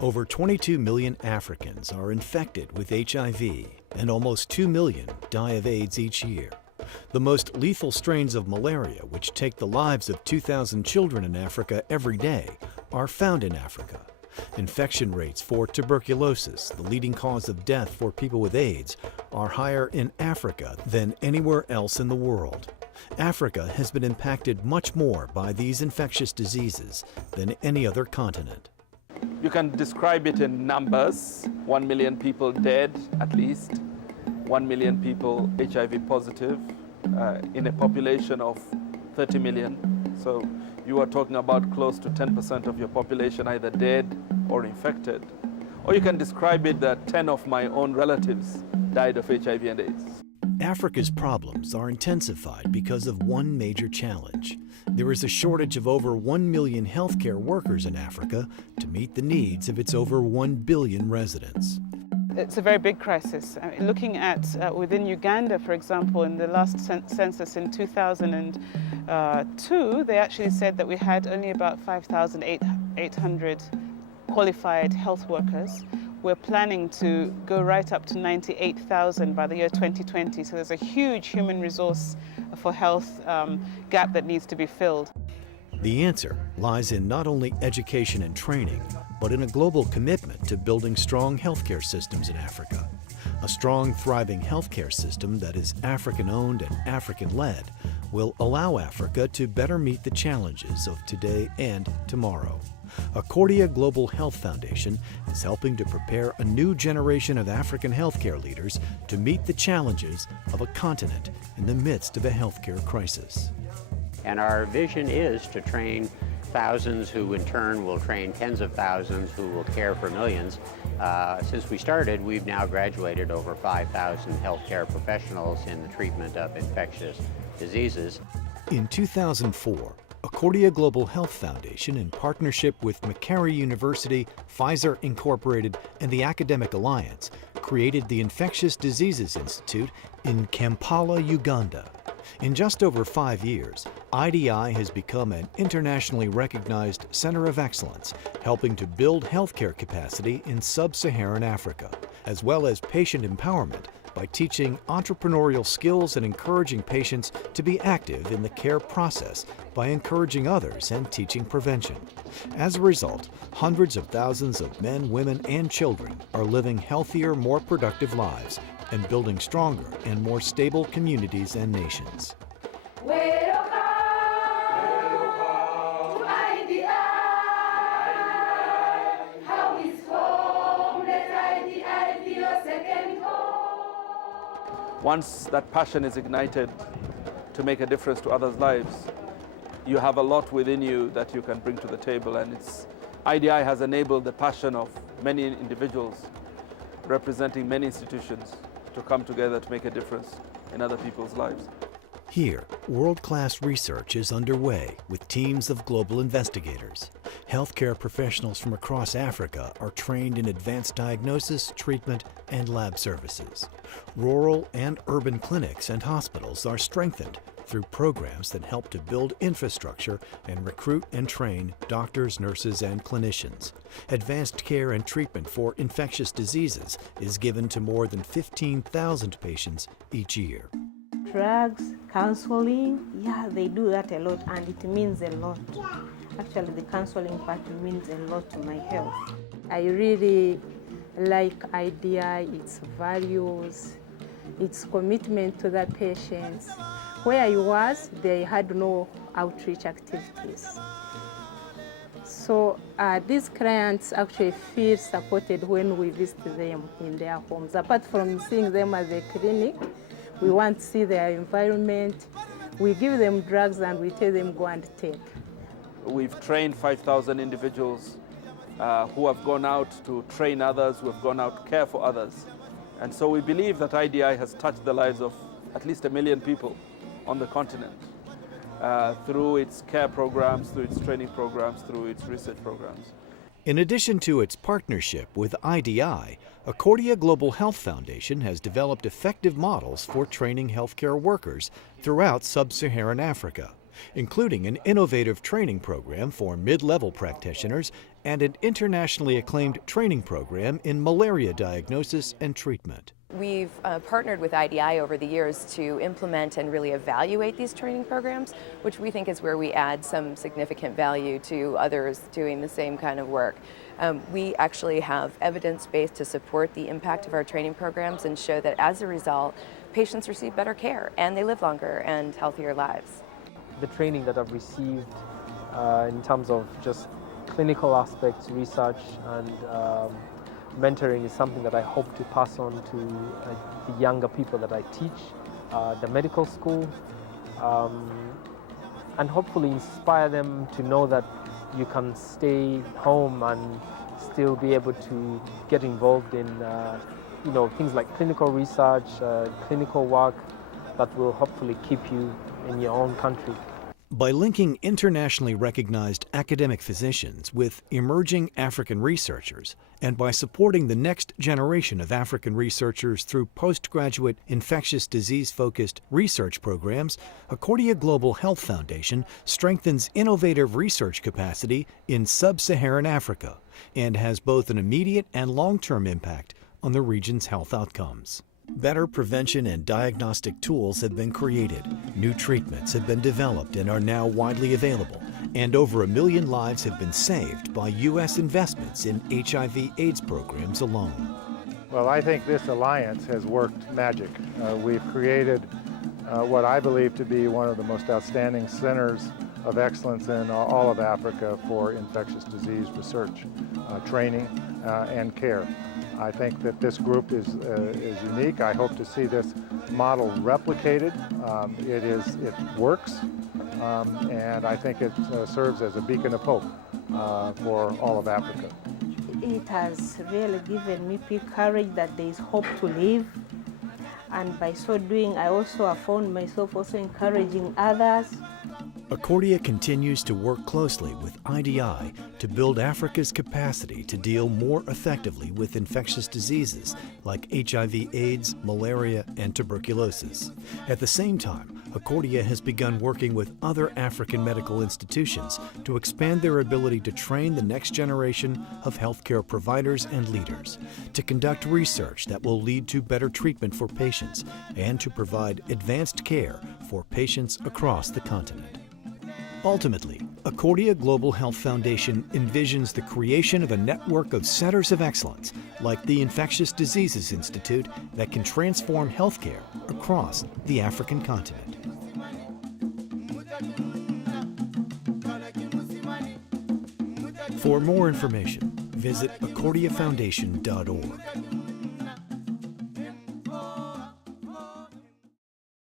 Over 22 million Africans are infected with HIV, and almost 2 million die of AIDS each year. The most lethal strains of malaria, which take the lives of 2,000 children in Africa every day, are found in Africa. Infection rates for tuberculosis, the leading cause of death for people with AIDS, are higher in Africa than anywhere else in the world. Africa has been impacted much more by these infectious diseases than any other continent. You can describe it in numbers: 1 million people dead, at least, 1 million people HIV positive, in a population of 30 million. So you are talking about close to 10% of your population either dead or infected. Or you can describe it that 10 of my own relatives died of HIV and AIDS. Africa's problems are intensified because of one major challenge. There is a shortage of over 1 million healthcare workers in Africa to meet the needs of its over 1 billion residents. It's a very big crisis. Looking at within Uganda, for example, in the last census in 2002, they actually said that we had only about 5,800 qualified health workers. We're planning to go right up to 98,000 by the year 2020. So there's a huge human resource for health gap that needs to be filled. The answer lies in not only education and training, but in a global commitment to building strong healthcare systems in Africa. A strong, thriving healthcare system that is African-owned and African-led will allow Africa to better meet the challenges of today and tomorrow. Accordia Global Health Foundation is helping to prepare a new generation of African healthcare leaders to meet the challenges of a continent in the midst of a healthcare crisis. And our vision is to train thousands who in turn will train tens of thousands who will care for millions. Since we started, we've now graduated over 5,000 healthcare professionals in the treatment of infectious diseases. In 2004, Accordia Global Health Foundation, in partnership with Macquarie University, Pfizer Incorporated, and the Academic Alliance, created the Infectious Diseases Institute in Kampala, Uganda. In just over 5 years, IDI has become an internationally recognized center of excellence, helping to build healthcare capacity in sub-Saharan Africa, as well as patient empowerment by teaching entrepreneurial skills and encouraging patients to be active in the care process by encouraging others and teaching prevention. As a result, hundreds of thousands of men, women, and children are living healthier, more productive lives and building stronger and more stable communities and nations. Once that passion is ignited to make a difference to others' lives, you have a lot within you that you can bring to the table, and IDI has enabled the passion of many individuals representing many institutions to come together to make a difference in other people's lives. Here, world-class research is underway with teams of global investigators. Healthcare professionals from across Africa are trained in advanced diagnosis, treatment, and lab services. Rural and urban clinics and hospitals are strengthened through programs that help to build infrastructure and recruit and train doctors, nurses, and clinicians. Advanced care and treatment for infectious diseases is given to more than 15,000 patients each year. Drugs, counseling, yeah, they do that a lot, and it means a lot. Actually, the counseling part means a lot to my health. I really like IDI, its values, its commitment to the patients. Where I was, they had no outreach activities. So these clients actually feel supported when we visit them in their homes. Apart from seeing them at the clinic, we want to see their environment. We give them drugs and we tell them go and take. We've trained 5,000 individuals who have gone out to train others, who have gone out to care for others. And so we believe that IDI has touched the lives of at least 1 million people on the continent through its care programs, through its training programs, through its research programs. In addition to its partnership with IDI, Accordia Global Health Foundation has developed effective models for training healthcare workers throughout sub-Saharan Africa. including an innovative training program for mid-level practitioners and an internationally acclaimed training program in malaria diagnosis and treatment. We've partnered with IDI over the years to implement and really evaluate these training programs, which we think is where we add some significant value to others doing the same kind of work. We actually have evidence-based to support the impact of our training programs and show that as a result, patients receive better care and they live longer and healthier lives. The training that I've received in terms of just clinical aspects, research, and mentoring is something that I hope to pass on to the younger people that I teach, the medical school, and hopefully inspire them to know that you can stay home and still be able to get involved in things like clinical research, clinical work that will hopefully keep you in your own country. By linking internationally recognized academic physicians with emerging African researchers, and by supporting the next generation of African researchers through postgraduate infectious disease-focused research programs, Accordia Global Health Foundation strengthens innovative research capacity in sub-Saharan Africa and has both an immediate and long-term impact on the region's health outcomes. Better prevention and diagnostic tools have been created, new treatments have been developed and are now widely available, and over 1 million lives have been saved by U.S. investments in HIV/AIDS programs alone. Well, I think this alliance has worked magic. We've created what I believe to be one of the most outstanding centers of excellence in all of Africa for infectious disease research, training, and care. I think that this group is unique. I hope to see this model replicated. It works, and I think it serves as a beacon of hope for all of Africa. It has really given me courage that there is hope to live, and by so doing, I also have found myself also encouraging others. Accordia continues to work closely with IDI to build Africa's capacity to deal more effectively with infectious diseases like HIV/AIDS, malaria, and tuberculosis. At the same time, Accordia has begun working with other African medical institutions to expand their ability to train the next generation of healthcare providers and leaders, to conduct research that will lead to better treatment for patients, and to provide advanced care for patients across the continent. Ultimately, Accordia Global Health Foundation envisions the creation of a network of centers of excellence, like the Infectious Diseases Institute, that can transform healthcare across the African continent. For more information, visit accordiafoundation.org.